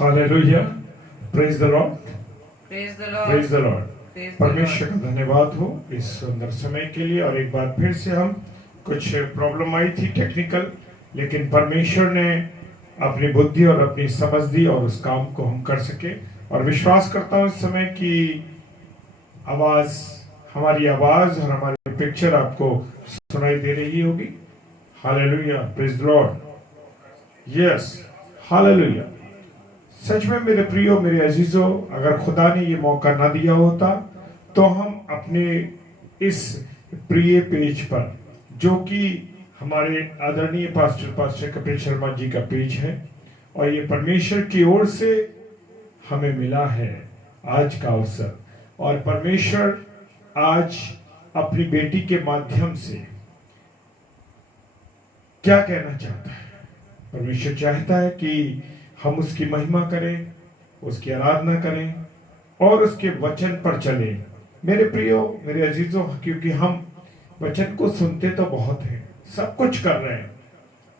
Hallelujah, praise the Lord, praise the Lord, praise the Lord. Praise the परमेश्वर का धन्यवाद हो इस सुंदर समय के लिए। और एक बार फिर से हम कुछ प्रॉब्लम आई थी टेक्निकल, लेकिन परमेश्वर ने अपनी बुद्धि और अपनी समझ दी और उस काम को हम कर सके। और विश्वास करता हूँ इस समय की आवाज, हमारी आवाज और हमारी पिक्चर आपको सुनाई दे रही होगी। Hallelujah, praise the Lord, yes, hallelujah. सच में मेरे प्रियो, मेरे अजीजों, अगर खुदा ने ये मौका ना दिया होता तो हम अपने इस प्रिय पेज पर, जो कि हमारे आदरणीय पास्टर कपिल शर्मा जी का पेज है, और ये परमेश्वर की ओर से हमें मिला है आज का अवसर। और परमेश्वर आज अपनी बेटी के माध्यम से क्या कहना चाहता है। परमेश्वर चाहता है कि हम उसकी महिमा करें, उसकी आराधना करें और उसके वचन पर चलें। मेरे प्रियो, मेरे अजीजों, क्योंकि हम वचन को सुनते तो बहुत हैं, सब कुछ कर रहे हैं,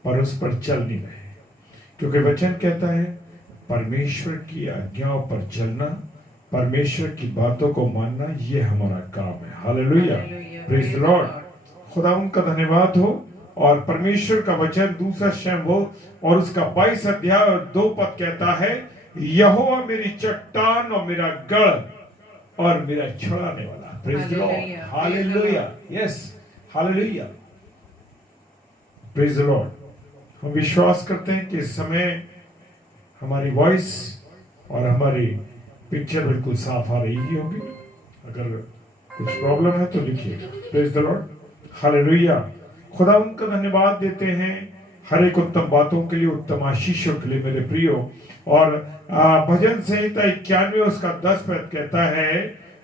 पर उस पर चल नहीं रहे। क्योंकि वचन कहता है परमेश्वर की आज्ञाओं पर चलना, परमेश्वर की बातों को मानना, ये हमारा काम है। Hallelujah, praise the Lord. खुदा उनका धन्यवाद हो। और परमेश्वर का वचन दूसरा शमूएल और उसका 22 अध्याय और 2 पद कहता है, यहोवा मेरी चट्टान और मेरा गढ़ और मेरा छुड़ाने वाला। Praise the Lord, hallelujah, yes, hallelujah, praise the Lord. हम विश्वास करते हैं कि इस समय हमारी वॉइस और हमारी पिक्चर बिल्कुल साफ आ रही होगी। अगर कुछ प्रॉब्लम है तो लिखिएगा। Praise the Lord, hallelujah. खुदा उनका धन्यवाद देते हैं हर एक उत्तम बातों के लिए, उत्तम आशीषों के लिए, मेरे प्रियो। और भजन संहिता 91 उसका 10 पद कहता है,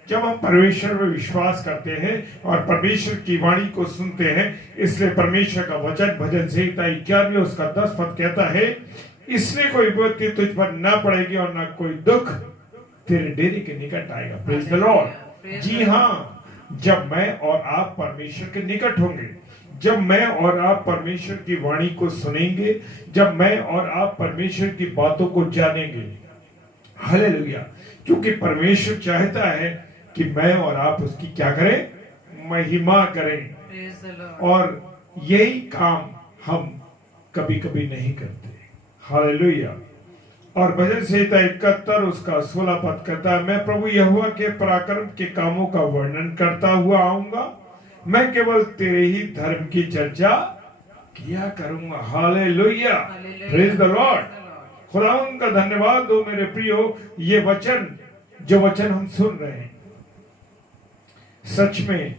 जब हम परमेश्वर में विश्वास करते हैं और परमेश्वर की वाणी को सुनते हैं, इसलिए परमेश्वर का वचन भजन संहिता 91 उसका 10 पद कहता है, इसलिए कोई विपत्ति तुझ पर न पड़ेगी और न कोई दुख तेरे डेरे के निकट आएगा। Praise the Lord. जी हाँ, जब मैं और आप परमेश्वर के निकट होंगे, जब मैं और आप परमेश्वर की वाणी को सुनेंगे, जब मैं और आप परमेश्वर की बातों को जानेंगे। हालेलुया। क्योंकि परमेश्वर चाहता है कि मैं और आप उसकी क्या करें, महिमा करें। और यही काम हम कभी कभी नहीं करते। हालेलुया। और भजन संहिता 71 उसका 16 पद कहता है, मैं प्रभु यहोवा के पराक्रम के कामों का वर्णन करता हुआ आऊंगा, मैं केवल तेरे ही धर्म की चर्चा किया करूंगा। Hallelujah, praise the Lord. खुदावंद का धन्यवाद हो मेरे प्रियो। ये वचन, जो वचन हम सुन रहे हैं, सच में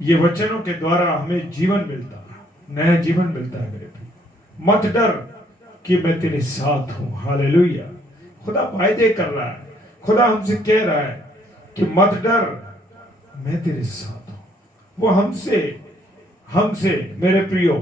ये वचनों के द्वारा हमें जीवन मिलता है, नया जीवन मिलता है मेरे प्रियो। मत डर कि मैं तेरे साथ हूं। हालेलुया। खुदा वायदे कर रहा है, खुदा हमसे कह रहा है कि मत डर, मैं तेरे साथ हूं। वो हमसे मेरे प्रियो,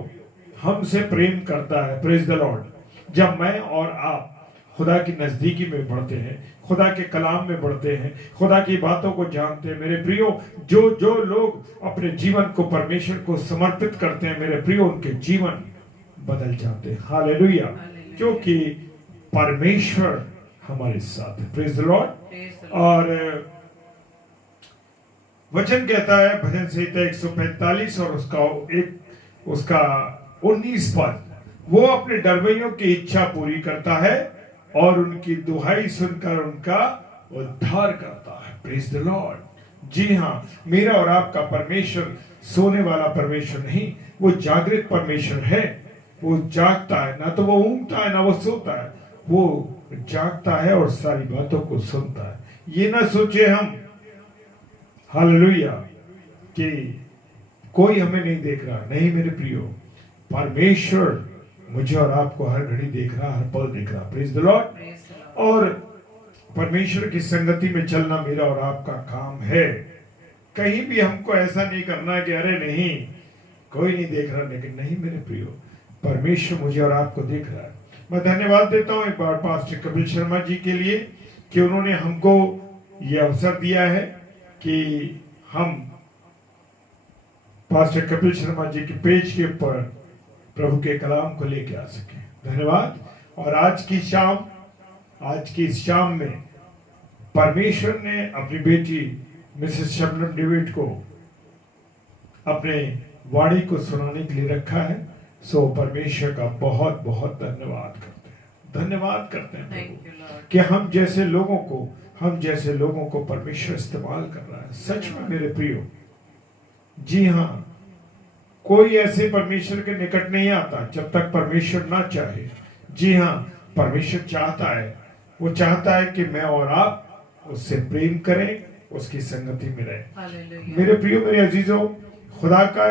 हमसे प्रेम करता है। Praise the Lord. जब मैं और आप खुदा की नजदीकी में बढ़ते हैं, खुदा के कलाम में बढ़ते हैं, खुदा की बातों को जानते हैं, मेरे प्रियो, जो लोग अपने जीवन को परमेश्वर को समर्पित करते हैं, मेरे प्रियो, उनके जीवन बदल जाते हैं। हालेलुया। क्योंकि परमेश्वर हमारे साथ है। Praise the Lord. और वचन कहता है भजन संहिता 145 और उसका 19 पद, वो अपने डरवैयों की इच्छा पूरी करता है और उनकी दुहाई सुनकर उनका उद्धार करता है। Praise the Lord. जी हाँ, मेरा और आपका परमेश्वर सोने वाला परमेश्वर नहीं, वो जागृत परमेश्वर है। वो जागता है, ना तो वो ऊँघता है ना वो सोता है, वो जागता है और सारी बातों को सुनता है। ये ना सोचे हम, हालेलुया, कि कोई हमें नहीं देख रहा। नहीं मेरे प्रियो, परमेश्वर मुझे और आपको हर घड़ी देख रहा, हर पल देख रहा। Praise the Lord. और परमेश्वर की संगति में चलना मेरा और आपका काम है। कहीं भी हमको ऐसा नहीं करना कि अरे नहीं, कोई नहीं देख रहा, लेकिन नहीं मेरे प्रियो, परमेश्वर मुझे और आपको देख रहा है। मैं धन्यवाद देता हूं एक बार पास्टर कपिल शर्मा जी के लिए कि उन्होंने हमको ये अवसर दिया है कि हम पास्टर कपिल शर्मा जी के पेज के ऊपर प्रभु के कलाम को लेके आ सके। धन्यवाद। और आज की शाम आज की इस शाम में परमेश्वर ने अपनी बेटी मिसेस शबनम डेविड को अपने वाणी को सुनाने के लिए रखा है। सो परमेश्वर का बहुत बहुत धन्यवाद करते हैं प्रभु कि हम जैसे लोगों को परमेश्वर इस्तेमाल कर रहा है। सच में मेरे प्रियो, जी हाँ, कोई ऐसे परमेश्वर के निकट नहीं आता जब तक परमेश्वर ना चाहे। जी हाँ, परमेश्वर चाहता है, वो चाहता है कि मैं और आप उससे प्रेम करें, उसकी संगति में रहें। मेरे प्रियो, मेरे अजीजों, खुदा का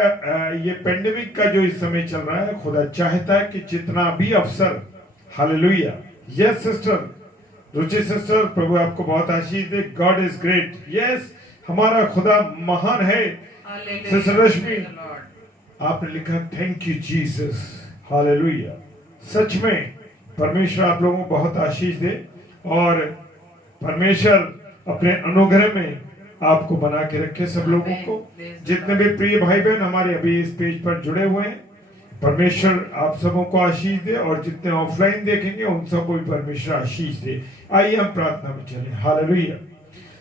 ये पेंडेमिक का जो इस समय चल रहा है, खुदा चाहता है कि जितना भी अवसर, hallelujah, yes sister Ruchi sister, प्रभु आपको बहुत आशीष दे। God is great. यस, हमारा खुदा महान है। सिस्टर रश्मि, आपने लिखा थैंक यू जीसस, हालेलुया। सच में परमेश्वर आप लोगों को बहुत आशीष दे और परमेश्वर अपने अनुग्रह में आपको बना के रखे। सब लोगों को, जितने भी प्रिय भाई बहन हमारे अभी इस पेज पर जुड़े हुए हैं, परमेश्वर आप सबों को आशीष दे और जितने ऑफलाइन देखेंगे उन सबको भी परमेश्वर आशीष दे। आइए हम प्रार्थना में चलें। हालेलुया।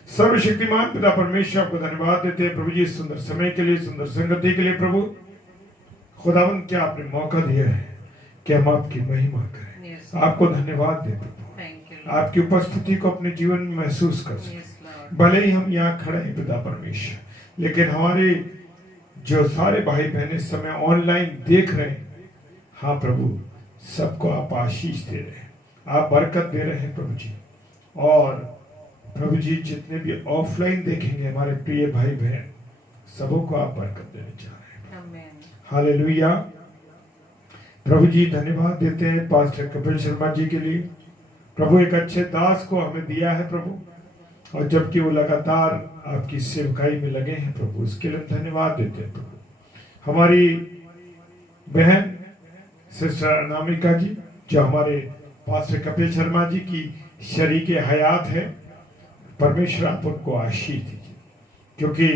सर्वशक्तिमान पिता परमेश्वर, आपको धन्यवाद देते हैं प्रभु जी, सुंदर समय के लिए, सुंदर संगति के लिए। प्रभु खुदावंद, क्या आपने मौका दिया है कि हम आपकी महिमा करें। आपको धन्यवाद देते हैं, आपकी उपस्थिति को अपने जीवन में महसूस कर सकें। भले ही हम यहाँ खड़े हैं पिता परमेश्वर, लेकिन हमारे जो सारे भाई बहन इस समय ऑनलाइन देख रहे हैं, हाँ प्रभु, सबको आप आशीष दे रहे हैं, आप बरकत दे रहे हैं प्रभु जी। और प्रभु जी, जितने भी ऑफलाइन देखेंगे हमारे प्रिय भाई बहन, सबों को आप बरकत देने जा रहे हैं। हालेलुया। प्रभु जी, धन्यवाद देते हैं पास्टर कपिल शर्मा जी के लिए। प्रभु, एक अच्छे दास को हमें दिया है प्रभु, और जबकि वो लगातार आपकी सेवकाई में लगे हैं प्रभु, उसके लिए धन्यवाद देते हैं प्रभु। हमारी बहन सिस्टर अनामिका जी, जो हमारे पास्टर कपिल शर्मा जी की शरीके हयात है, परमेश्वर आप उनको आशीष दीजिए, क्योंकि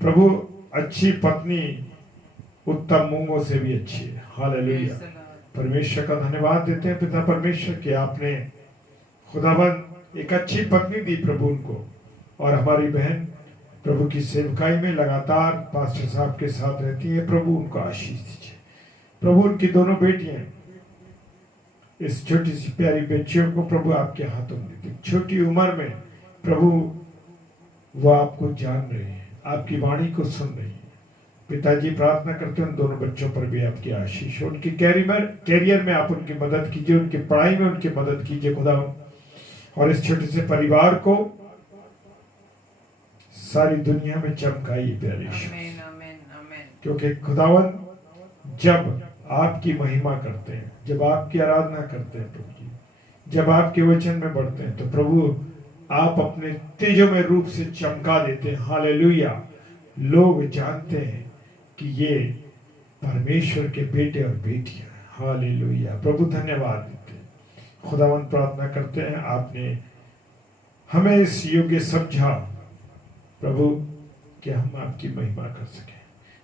प्रभु अच्छी पत्नी उत्तम मूंगों से भी अच्छी है। हालेलुया। परमेश्वर का धन्यवाद देते हैं पिता परमेश्वर कि आपने खुदाबंद एक अच्छी पत्नी दी प्रभु उनको, और हमारी बहन प्रभु की सेवकाई में लगातार पास्टर साहब के साथ रहती है। प्रभु उनको आशीष दीजिए। प्रभु उनकी दोनों बेटियां, इस छोटी सी प्यारी बच्चियों को प्रभु आपके हाथों में देती। छोटी उम्र में प्रभु वो आपको जान रहे हैं, आपकी वाणी को सुन रही है। पिताजी, प्रार्थना करते हैं उन दोनों बच्चों पर भी आपकी आशीष हो, उनके कैरियर में आप उनकी मदद कीजिए, उनकी पढ़ाई में उनकी मदद कीजिए खुदा, और इस छोटे से परिवार को सारी दुनिया में चमकाइए प्यारे ईश्वर। क्योंकि खुदावन, जब आपकी महिमा करते हैं, जब आपकी आराधना करते हैं प्रभु जी, जब आपके वचन में बढ़ते हैं, तो प्रभु आप अपने तेजोमय रूप से चमका देते हैं। हालेलुया। लोग जानते हैं कि ये परमेश्वर के बेटे और बेटियां। हालेलुया। प्रभु धन्यवाद देते हैं। खुदावन, प्रार्थना करते हैं आपने हमें इस योग्य समझा प्रभु कि हम आपकी महिमा कर सकें।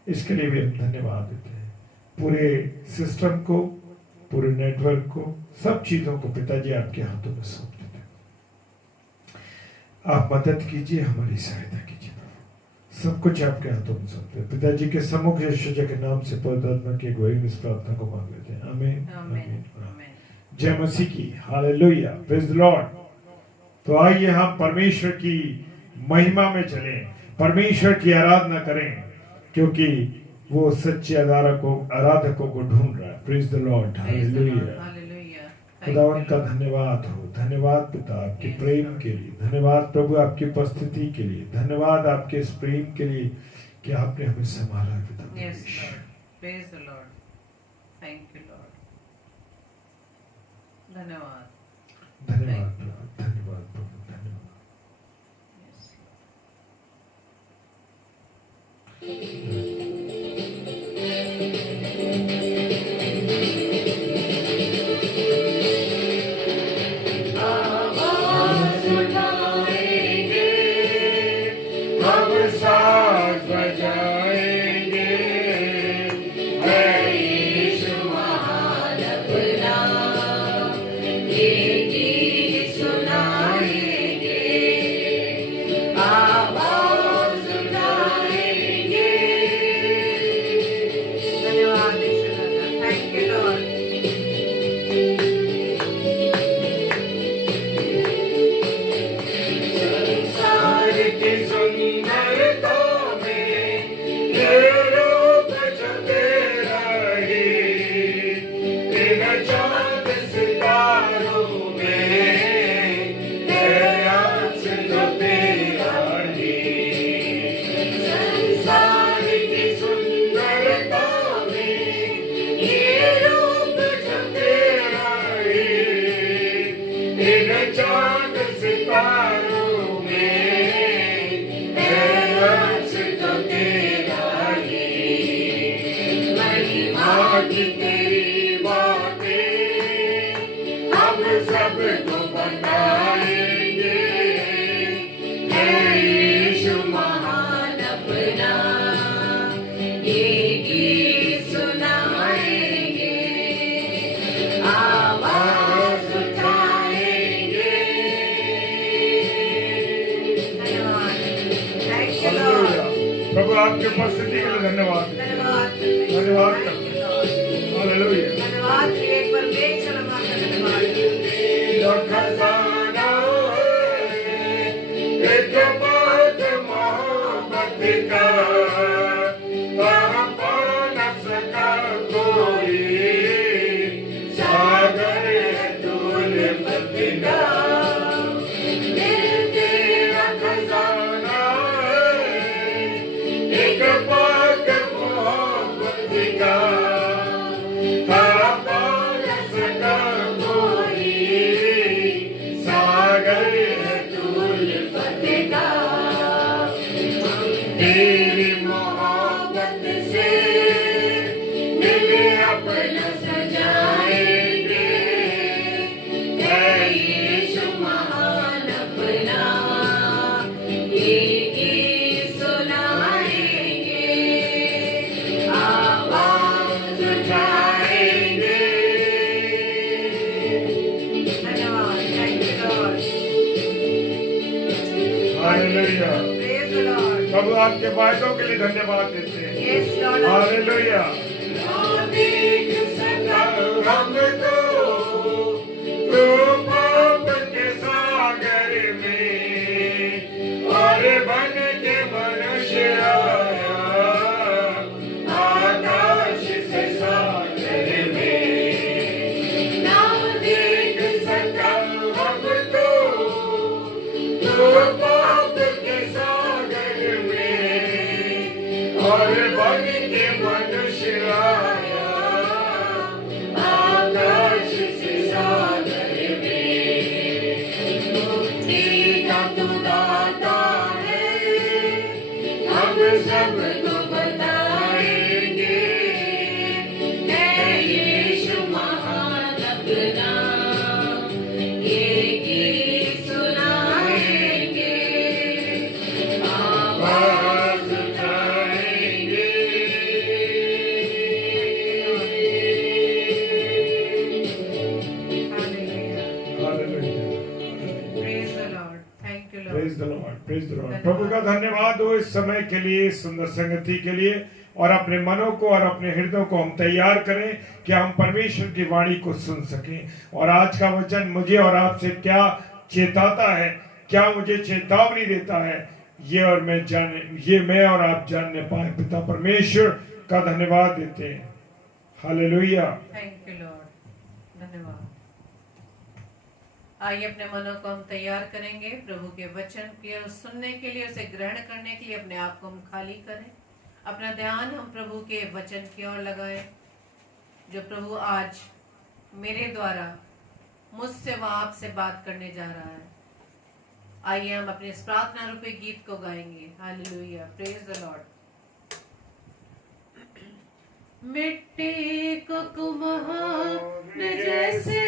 इसके लिए भी हम धन्यवाद देते हैं। पूरे सिस्टम को, पूरे नेटवर्क को, सब चीजों को पिताजी आपके हाथों में सौंप देते हैं। आप मदद कीजिए, हमारी सहायता कीजिए प्रभु। सब कुछ आपके हाथों में सौंपते हैं। पिताजी के सम्मुख यीशु के नाम से पवित्र की अगुवाई में इस प्रार्थना को मांग लेते हैं। आमीन, आमीन। जय मसीह की। हालेलुया। Praise the Lord. तो आइए हम परमेश्वर की महिमा में चलें, परमेश्वर की आराधना करें, क्योंकि वो सच्चे आराधकों को ढूंढ रहा है। Praise the Lord. हालेलुया। खुदावन का धन्यवाद हो। धन्यवाद पिता आपके प्रेम के लिए, धन्यवाद प्रभु आपकी उपस्थिति के लिए, धन्यवाद आपके इस प्रेम के लिए कि आपने हमें संभाला पिता। Praise the Lord. Thank you Lord. धन्यवाद, धन्यवाद प्रभु, धन्यवाद प्रभु, धन्यवाद। Yeah. चांद सितारों में है राज तो तेरा ही। महिमा की तेरी बातें हम सबको बताएंगे। है यीशु महान अपना, ये गीत सुनाएंगे, आवाज उठाएंगे। प्रभु आपके उपस्थिति के लिए धन्यवाद, धन्यवाद करते हैं। हालेलुया। धन्यवाद परमेश्वर, धन्यवाद। खजाना एक बहुत मोहब्बत का, वहाँ पा न सका कोई, सागर है तूल पति का। दिल तेरा खजाना एक बहुत मोहब्बत का, वहाँ पा न सका कोई, सागर है तूल पति का। तेरी मोहब्बत से दिल अपना सजाएंगे। है यीशु महान अपना, ये गीत सुनाएंगे, आवाज उठाएंगे। धन्यवाद, thank you Lord. Hallelujah. Praise the Lord. प्रभु आपके वायदों के लिए धन्यवाद देते हैं। Yes Lord. हालेलुया। देख सका हमको तो पाप के सागर में, और बन के मनुष्य आया आकाश से सागर में। ना देख सका हमको तो पाप के सागर में, और बन के मनुष्य आया आकाश से सागर में। मुक्ति का तू दाता है, हम सबको बताएंगे। है यीशु महान अपना, ये गीत सुनाएंगे, आवाज उठाएंगे। Praise the Lord. Thank you, Lord. Praise the Lord. Praise the Lord. प्रभु का धन्यवाद हो इस समय के लिए, इस सुंदर संगति के लिए। और अपने मनों को और अपने हृदयों को हम तैयार करें कि हम परमेश्वर की वाणी को सुन सकें। और आज का वचन मुझे और आपसे क्या चेताता है, क्या मुझे चेतावनी देता है, ये मैं और आप जानने पाए। पिता परमेश्वर का धन्यवाद देते हैं। हालेलुया। थैंक यू लॉर्ड, धन्यवाद। आइए अपने मनों को हम तैयार करेंगे प्रभु के वचन के सुनने के लिए, उसे ग्रहण करने के लिए अपने आप को हम खाली करें। अपना ध्यान हम प्रभु के वचन की ओर लगाएं, जो प्रभु आज मेरे द्वारा मुझसे व आपसे बात करने जा रहा है। आइए हम अपने इस प्रार्थना रूपी गीत को गाएंगे। Hallelujah, praise the Lord. मिट्टी को कुम्हार जैसे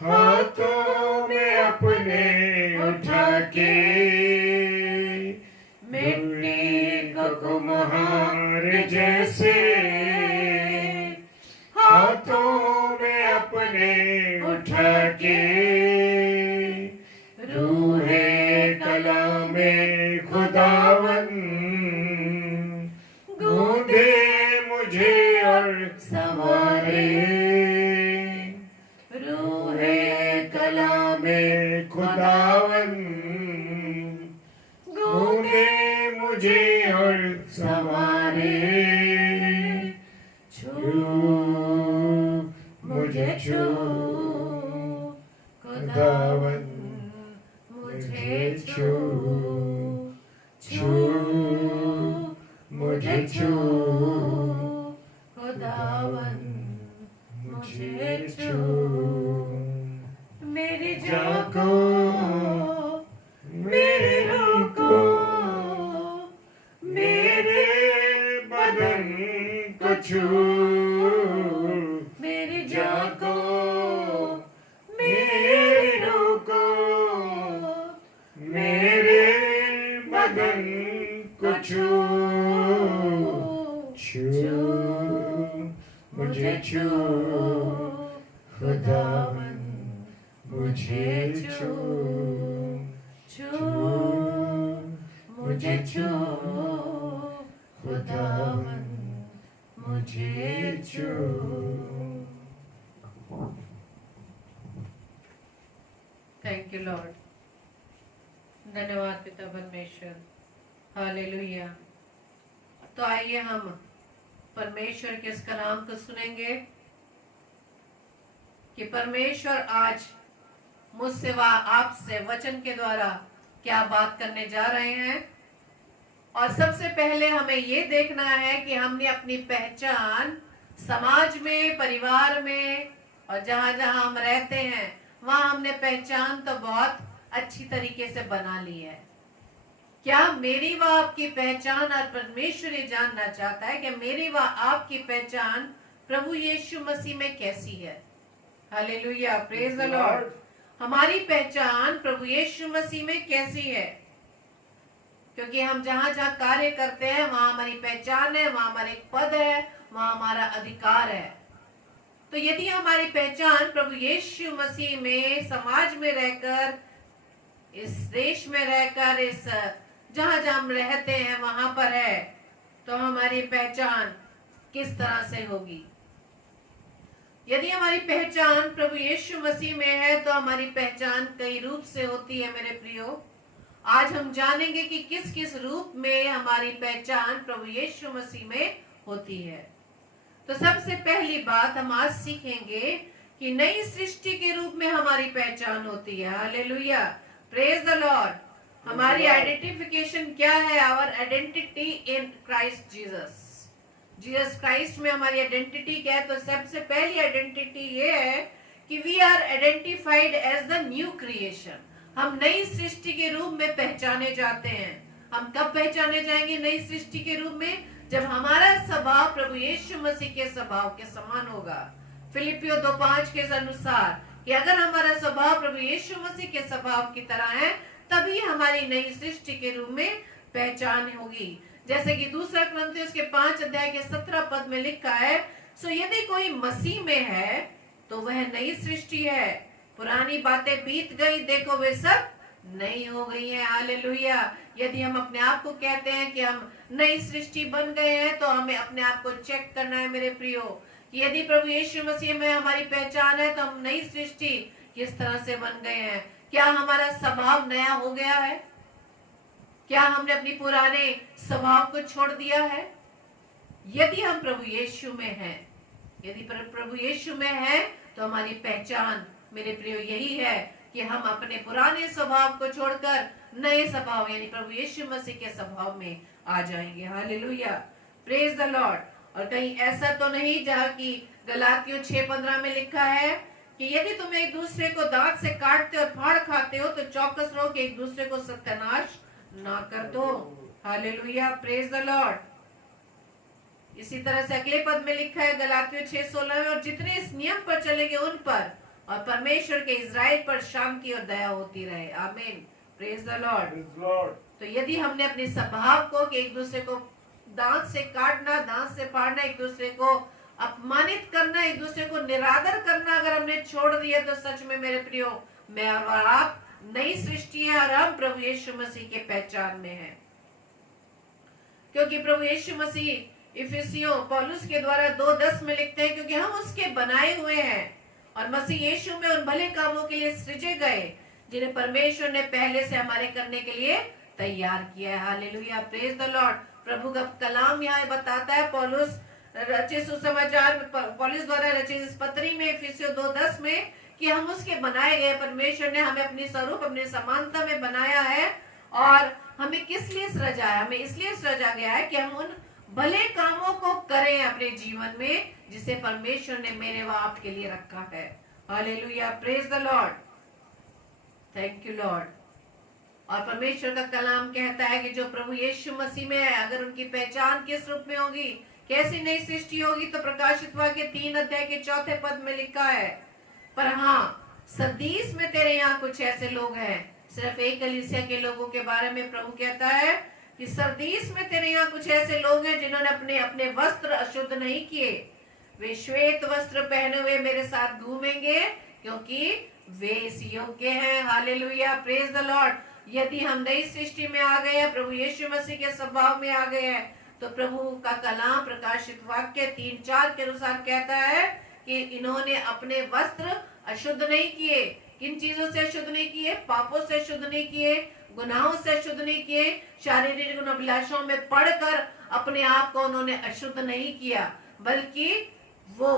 हाथों में अपने उठा के, मिट्टी को कुम्हार जैसे हाथों में अपने उठा के, रूहे कलाम में खुदावन गूंदे मुझे और संवारे। रूहे कलाम में खुदावन गूंदे मुझे और संवारे। मुझे छू खुदावन मुझे छू, मुझे छू खुदावन मुझे छू। जागो, मेरे रोको, मेरे बदन को छू, मेरे जागो, मेरे रोको, मेरे बदन को छू, छू, मुझे छू, खुदावन मुझे छू, छू, मुझे छू, खुदावन मुझे छू। Thank you Lord. धन्यवाद पिता परमेश्वर। हालेलुया। तो आइए हम परमेश्वर के इस कलाम को सुनेंगे कि परमेश्वर आज मुझसे व आपसे वचन के द्वारा क्या बात करने जा रहे हैं। और सबसे पहले हमें ये देखना है कि हमने अपनी पहचान समाज में, परिवार में और जहां जहां हम रहते हैं वहां हमने पहचान तो बहुत अच्छी तरीके से बना ली है। क्या मेरी व आपकी पहचान, और परमेश्वर ये जानना चाहता है कि मेरी व आपकी पहचान प्रभु यीशु मसीह में कैसी है। Hallelujah, praise the Lord. हमारी पहचान प्रभु यीशु मसीह में कैसी है? क्योंकि हम जहां जहां कार्य करते हैं वहां हमारी पहचान है, वहां हमारा एक पद है, वहां हमारा अधिकार है। तो यदि हमारी पहचान प्रभु यीशु मसीह में, समाज में रहकर, इस देश में रहकर, इस जहां जहां हम रहते हैं वहां पर है, तो हमारी पहचान किस तरह से होगी? यदि हमारी पहचान प्रभु यीशु मसीह में है तो हमारी पहचान कई रूप से होती है मेरे प्रियो। आज हम जानेंगे कि किस किस रूप में हमारी पहचान प्रभु यीशु मसीह में होती है। तो सबसे पहली बात हम आज सीखेंगे कि नई सृष्टि के रूप में हमारी पहचान होती है। Hallelujah, praise the Lord. हमारी आइडेंटिफिकेशन क्या है? Our identity in Christ Jesus. Jesus Christ में हमारी आइडेंटिटी क्या है? तो सबसे पहली आइडेंटिटी ये है कि we are identified as the new creation. हम नई सृष्टि के रूप में पहचाने जाते हैं। हम कब पहचाने जाएंगे नई सृष्टि के रूप में? जब हमारा स्वभाव प्रभु यीशु मसीह के स्वभाव के समान होगा। फिलिपियो 2:5 के अनुसार कि अगर हमारा स्वभाव प्रभु यीशु मसीह के स्वभाव की तरह है तभी हमारी नई सृष्टि के रूप में पहचान होगी। जैसे कि 2 कुरिन्थियों के 5 अध्याय के 17 पद में लिखा है, सो यदि कोई मसीह में है तो वह नई सृष्टि है, पुरानी बातें बीत गई, देखो वे सब नई हो गई है। हालेलुया। यदि हम अपने आप को कहते हैं कि हम नई सृष्टि बन गए हैं तो हमें अपने आप को चेक करना है मेरे प्रियो। यदि प्रभु यीशु मसीह में हमारी पहचान है तो हम नई सृष्टि किस तरह से बन गए हैं? क्या हमारा स्वभाव नया हो गया है? क्या हमने अपनी पुराने स्वभाव को छोड़ दिया है? यदि हम प्रभु यीशु में हैं, यदि प्रभु यीशु में है तो हमारी पहचान मेरे प्रियो यही है कि हम अपने पुराने स्वभाव को छोड़कर नए स्वभाव यानी प्रभु यीशु मसीह के स्वभाव में आ जाएंगे। Hallelujah, praise the Lord. और कहीं ऐसा तो नहीं जहाँ की गलातियों 6:15 में लिखा है कि यदि तुम एक दूसरे को दांत से काटते और फाड़ खाते हो तो चौकस रहो कि एक दूसरे को सत्यानाश ना कर दो। Hallelujah, praise the Lord. इसी तरह से अगले पद में लिखा है गलातियों 6:16 में, और जितने इस नियम पर चलेंगे उन पर और परमेश्वर के इज़राइल पर शांति और दया होती रहे। आमीन, प्रेज द लॉर्ड। तो यदि हमने अपने स्वभाव को कि एक दूसरे को दांत से काटना, दांत से फाड़ना, एक दूसरे को अपमानित करना, एक दूसरे को निरादर करना अगर हमने छोड़ दिया तो सच में मेरे प्रियो मैं और आप नई सृष्टि है और हम प्रभु यीशु मसीह के पहचान में हैं। क्योंकि प्रभु यीशु मसीह इफिसियों पौलुस के द्वारा 2:10 में लिखते हैं, क्योंकि हम उसके बनाए हुए हैं और मसीह यीशु में उन भले कामों के लिए सृजे गए जिन्हें परमेश्वर ने पहले से हमारे करने के लिए तैयार किया है। Hallelujah, praise the Lord. प्रभु का कलाम यहाँ बताता है, पौलुस रचित सुसमाचार पौलुस द्वारा रचित इस पत्री में इफिसियों 2:10 में, कि हम उसके बनाए गए, परमेश्वर ने हमें अपने स्वरूप, अपने समानता में बनाया है। और हमें किस लिए सृजा है? हमें इसलिए सृजा गया है कि हम उन भले कामों को करें अपने जीवन में जिसे परमेश्वर ने मेरे व आपके लिए रखा है। Hallelujah, praise the Lord. Thank you Lord. और परमेश्वर का कलाम कहता है कि जो प्रभु यीशु मसीह में है, अगर उनकी पहचान किस रूप में होगी, कैसी नई सृष्टि होगी, तो प्रकाशित वाक्य 3 अध्याय के 4 पद में लिखा है, पर हाँ सरदीस में तेरे यहाँ कुछ ऐसे लोग हैं। सिर्फ एक कलीसिया के लोगों के बारे में प्रभु कहता है कि सरदीस में तेरे यहाँ कुछ ऐसे लोग हैं जिन्होंने अपने अपने वस्त्र अशुद्ध नहीं किए। वे श्वेत वस्त्र पहने हुए मेरे साथ घूमेंगे क्योंकि वे इस योग्य हैं। Hallelujah, praise the Lord. यदि हम नई सृष्टि में आ गए हैं, प्रभु यीशु मसीह के स्वभाव में आ गए हैं, तो प्रभु का कलाम प्रकाशित वाक्य 3:4 के अनुसार कहता है कि इन्होंने अपने वस्त्र अशुद्ध नहीं किए। किन चीजों से अशुद्ध नहीं किए? पापों से अशुद्ध नहीं किए, गुनाहों से अशुद्ध नहीं किए, शारीरिक गुणाभिलाषों में पड़कर अपने आप को उन्होंने अशुद्ध नहीं किया, बल्कि वो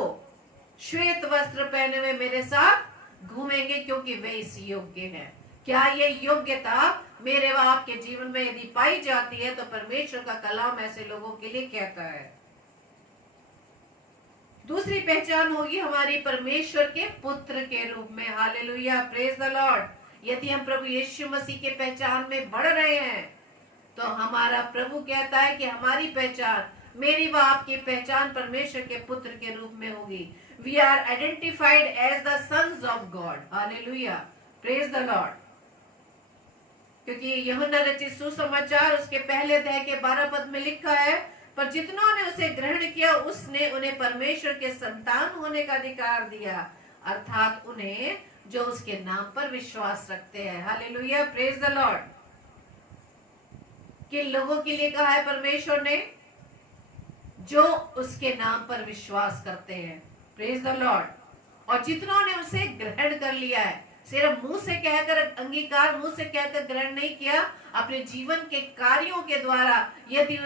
श्वेत वस्त्र पहने हुए मेरे साथ घूमेंगे क्योंकि वे इस योग्य हैं। क्या ये योग्यता मेरे व आपके जीवन में यदि पाई जाती है, तो परमेश्वर का कलाम ऐसे लोगों के लिए कहता है। दूसरी पहचान होगी हमारी परमेश्वर के पुत्र के रूप में। Hallelujah, praise the Lord. यदि हम प्रभु यीशु मसीह के पहचान में बढ़ रहे हैं, तो हमारा प्रभु कहता है कि हमारी पहचान, मेरी व आपकी पहचान परमेश्वर के पुत्र के रूप में होगी। We are identified as the sons of God. Hallelujah, praise the Lord. क्योंकि यूहन्ना रचित सुसमाचार उसके पहले अध्याय के 12 पद में लिखा है, पर जितनों ने उसे ग्रहण किया उसने उन्हें परमेश्वर के संतान होने का अधिकार दिया, अर्थात उन्हें जो उसके नाम पर विश्वास रखते हैं। Hallelujah, praise the Lord. किन लोगों के लिए कहा है परमेश्वर ने? जो उसके नाम पर विश्वास करते हैं। Praise the Lord. और जितनों ने उसे ग्रहण कर लिया है, सिर्फ मुंह से कहकर अंगीकार, मुंह से कहकर ग्रहण नहीं किया, अपने जीवन के कार्यों के द्वारा यदि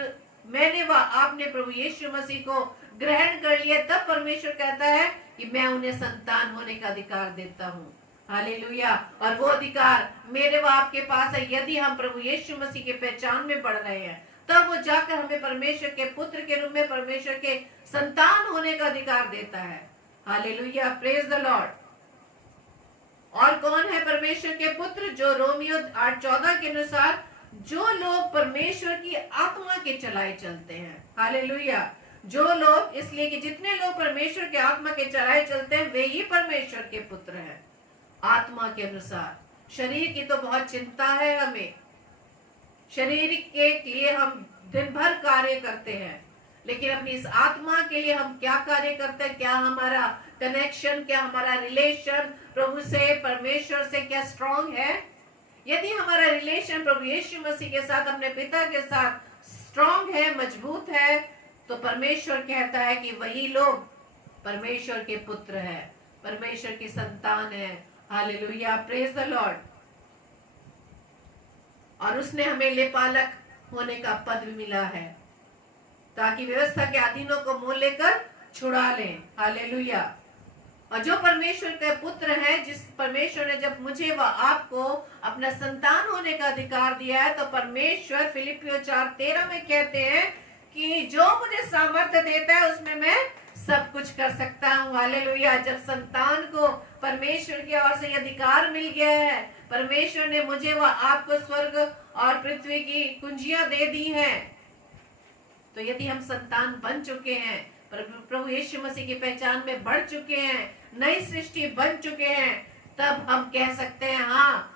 मैंने व आपने प्रभु यीशु मसीह को ग्रहण कर लिया, तब परमेश्वर कहता है कि मैं उन्हें संतान होने का अधिकार देता हूँ। हालेलुया। और वो अधिकार मेरे व आपके पास है। यदि हम प्रभु यीशु मसीह के पहचान में बढ़ रहे हैं, तब वो जाकर हमें परमेश्वर के पुत्र के रूप में परमेश्वर के संतान होने का अधिकार देता है। Hallelujah, praise the Lord. और कौन है परमेश्वर के पुत्र? जो रोमियो 8:14 के अनुसार, जो लोग परमेश्वर की आत्मा के चलाए चलते हैं। हालेलुया। जो लोग, इसलिए कि जितने लोग परमेश्वर के आत्मा के चलाए चलते हैं, वे ही परमेश्वर के पुत्र हैं। आत्मा के अनुसार। शरीर की तो बहुत चिंता है हमें, शरीर के लिए हम दिन भर कार्य करते हैं, लेकिन अपनी इस आत्मा के लिए हम क्या कार्य करते हैं? क्या हमारा कनेक्शन, क्या हमारा रिलेशन प्रभु से, परमेश्वर से क्या स्ट्रांग है? यदि हमारा रिलेशन प्रभु यीशु मसीह के साथ, अपने पिता के साथ स्ट्रांग है, मजबूत है, तो परमेश्वर कहता है कि वही लोग परमेश्वर के पुत्र है, परमेश्वर की संतान है। Hallelujah, praise the Lord. और उसने हमें लेपालक होने का पद भी मिला है, ताकि व्यवस्था के अधीनों को मोल लेकर छुड़ा लें। हालेलुया। और जो परमेश्वर के पुत्र है, जिस परमेश्वर ने जब मुझे व आपको अपना संतान होने का अधिकार दिया है, तो परमेश्वर फिलिपियों 4:13 में कहते हैं कि जो मुझे सामर्थ्य देता है उसमें मैं सब कुछ कर सकता हूँ। हालेलुया। जब संतान को परमेश्वर की ओर से अधिकार मिल गया है, परमेश्वर ने मुझे व आपको स्वर्ग और पृथ्वी की कुंजियां दे दी हैं, तो यदि हम संतान बन चुके हैं, प्रभु यीशु मसीह की पहचान में बढ़ चुके हैं, नई सृष्टि बन चुके हैं, तब हम कह सकते हैं, हाँ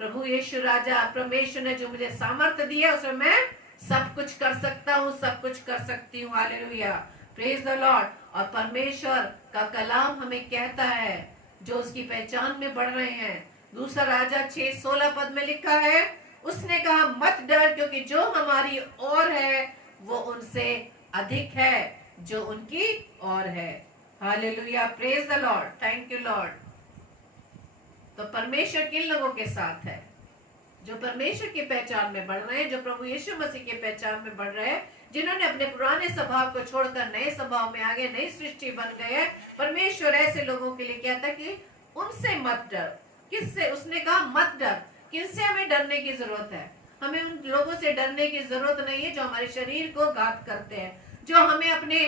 प्रभु यीशु राजा, परमेश्वर ने जो मुझे सामर्थ्य दिया उसमें मैं सब कुछ कर सकता हूँ, सब कुछ कर सकती हूँ। Hallelujah, praise the Lord. और परमेश्वर का कलाम हमें कहता है, जो उसकी पहचान में बढ़ रहे हैं, दूसरा राजा 6:16 पद में लिखा है, उसने कहा मत डर, क्योंकि जो हमारी ओर है वो उनसे अधिक है जो उनकी ओर है। Hallelujah, praise the Lord, thank you Lord. तो परमेश्वर किन लोगों के साथ है? जो परमेश्वर की पहचान में बढ़ रहे हैं, जो प्रभु यीशु मसीह की पहचान में बढ़ रहे हैं, जिन्होंने अपने पुराने स्वभाव को छोड़कर नए स्वभाव में आगे नई सृष्टि बन गए हैं। परमेश्वर ऐसे लोगों के लिए कहता है कि उनसे मत डर। किससे? उसने कहा मत डर। किनसे हमें डरने की जरूरत है? हमें उन लोगों से डरने की जरूरत नहीं है जो हमारे शरीर को घात करते हैं, जो हमें अपने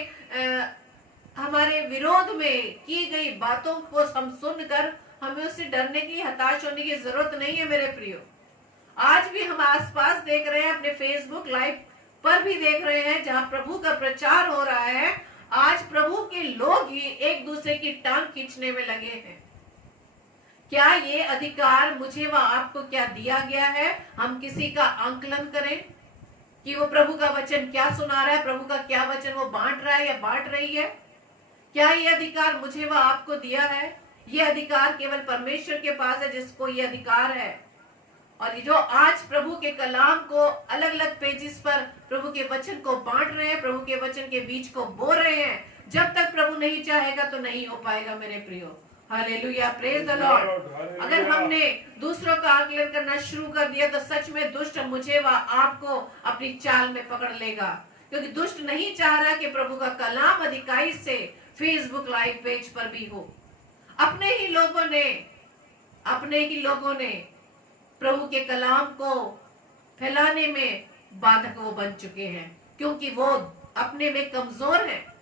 हमारे विरोध में की गई बातों को हम सुनकर हमें उससे डरने की, हताश होने की जरूरत नहीं है मेरे प्रियो। आज भी हम आसपास देख रहे हैं, अपने फेसबुक लाइव पर भी देख रहे हैं, जहां प्रभु का प्रचार हो रहा है, आज प्रभु के लोग ही एक दूसरे की टांग खींचने में लगे हैं। क्या ये अधिकार मुझे व आपको क्या दिया गया है? हम किसी का आंकलन करें कि वो प्रभु का वचन क्या सुना रहा है, प्रभु का क्या वचन वो बांट रहा है या बांट रही है? क्या ये अधिकार मुझे व आपको दिया है? ये अधिकार केवल परमेश्वर के पास है, जिसको ये अधिकार है। और जो आज प्रभु के कलाम को अलग अलग पेजेस पर प्रभु के वचन को बांट रहे हैं, प्रभु के वचन के बीच को बो रहे हैं, जब तक प्रभु नहीं चाहेगा तो नहीं हो पाएगा मेरे प्रियो। Hallelujah, praise the Lord. अगर हमने दूसरों का आकलन करना शुरू कर दिया तो सच में दुष्ट मुझे व आपको अपनी चाल में पकड़ लेगा, क्योंकि दुष्ट नहीं चाह रहा कि प्रभु का कलाम अधिकाई से फेसबुक लाइव पेज पर भी हो। अपने ही लोगों ने प्रभु के कलाम को फैलाने में बाधक वो बन चुके हैं, क्योंकि वो अपने में कमजोर हैं।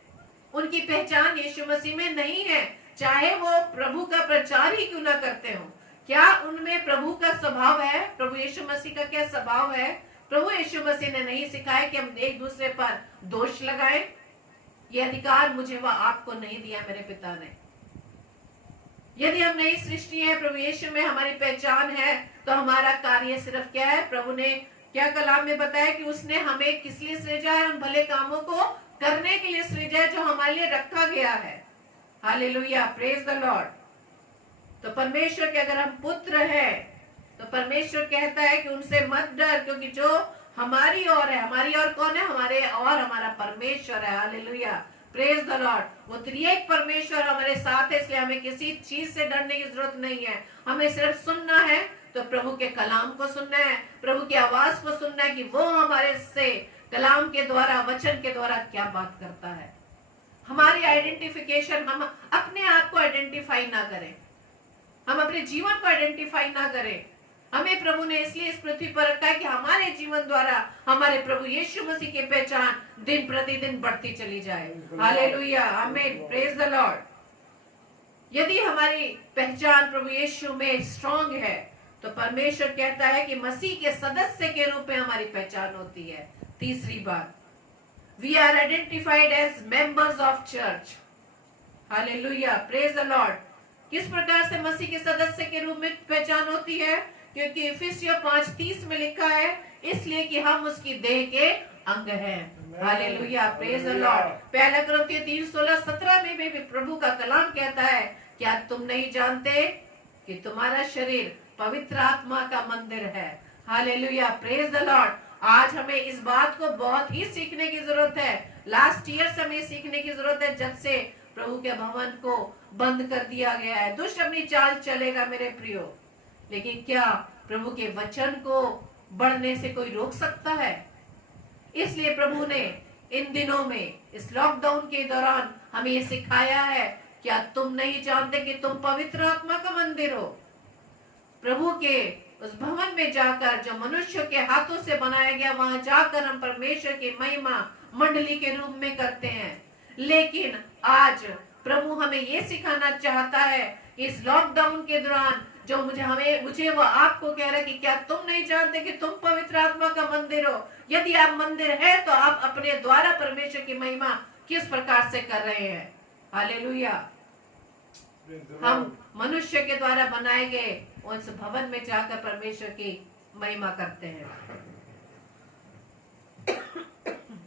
उनकी पहचान यीशु मसीह में नहीं है, चाहे वो प्रभु का प्रचार ही क्यों ना करते हो। क्या उनमें प्रभु का स्वभाव है? प्रभु यीशु मसीह का क्या स्वभाव है? प्रभु यीशु मसीह ने नहीं सिखाया कि हम एक दूसरे पर दोष लगाएं। ये अधिकार मुझे व आपको नहीं दिया मेरे पिता ने। यदि हम नई सृष्टि है, प्रभु यीशु में हमारी पहचान है, तो हमारा कार्य सिर्फ क्या है? प्रभु ने क्या कलाम में बताया कि उसने हमें किस लिए सृजा है? उन भले कामों को करने के लिए सृजा है जो हमारे लिए रखा गया है। Hallelujah, praise the Lord. तो परमेश्वर के अगर हम पुत्र है तो परमेश्वर कहता है कि उनसे मत डर, क्योंकि जो हमारी ओर है, हमारी ओर कौन है? हमारे और हमारा परमेश्वर है। Hallelujah, praise the Lord. वो त्रिएक परमेश्वर हमारे साथ है, इसलिए हमें किसी चीज से डरने की जरूरत नहीं है। हमें सिर्फ सुनना है, तो प्रभु के कलाम को सुनना है, प्रभु की आवाज को सुनना है कि वो हमारे से कलाम के द्वारा, वचन के द्वारा क्या बात करता है। हमारी आइडेंटिफिकेशन, हम अपने आप को आइडेंटिफाई ना करें, हम अपने जीवन को आइडेंटिफाई ना करें। हमें प्रभु ने इसलिए इस पृथ्वी पर रखा है कि हमारे जीवन द्वारा हमारे प्रभु यीशु मसीह की पहचान दिन प्रतिदिन बढ़ती चली जाए। हालेलुया, आमीन, प्रेज द लॉर्ड। यदि हमारी पहचान प्रभु यीशु में स्ट्रांग है तो परमेश्वर कहता है कि मसीह के सदस्य के रूप में हमारी पहचान होती है। तीसरी बात, we are identified as members of church. Hallelujah, praise the Lord. किस प्रकार से मसीह के सदस्य के रूप में पहचान होती है? क्योंकि इफिसियों 5:30 में लिखा है, इसलिए कि हम उसकी देह के अंग हैं। Hallelujah, praise the Lord. पहला कुरिन्थियों 3:16-17 में भी प्रभु का कलाम कहता है, क्या तुम नहीं जानते कि तुम्हारा शरीर पवित्र आत्मा का मंदिर है? Hallelujah, praise the Lord. आज हमें इस बात को बहुत ही सीखने की जरूरत है। लास्ट ईयर से हमें सीखने की जरूरत है, जब से प्रभु के भवन को बंद कर दिया गया है। दुष्ट अपनी चाल चलेगा मेरे प्रियो, लेकिन क्या प्रभु के वचन को बढ़ने से कोई रोक सकता है? इसलिए प्रभु ने इन दिनों में, इस लॉकडाउन के दौरान हमें ये सिखाया है, क्या तुम नहीं जानते कि तुम पवित्र आत्मा का मंदिर हो? प्रभु के उस भवन में जाकर, जो मनुष्य के हाथों से बनाया गया, वहां जाकर हम परमेश्वर की महिमा मंडली के रूप में करते हैं। लेकिन आज प्रभु हमें ये सिखाना चाहता है, इस लॉकडाउन के दौरान जो मुझे वो आपको कह रहा है कि क्या तुम नहीं जानते कि तुम पवित्र आत्मा का मंदिर हो? यदि आप मंदिर है तो आप अपने द्वारा परमेश्वर की महिमा किस प्रकार से कर रहे हैं? हालेलुया। हम मनुष्य के द्वारा बनाए गए उस भवन में जाकर परमेश्वर की महिमा करते हैं।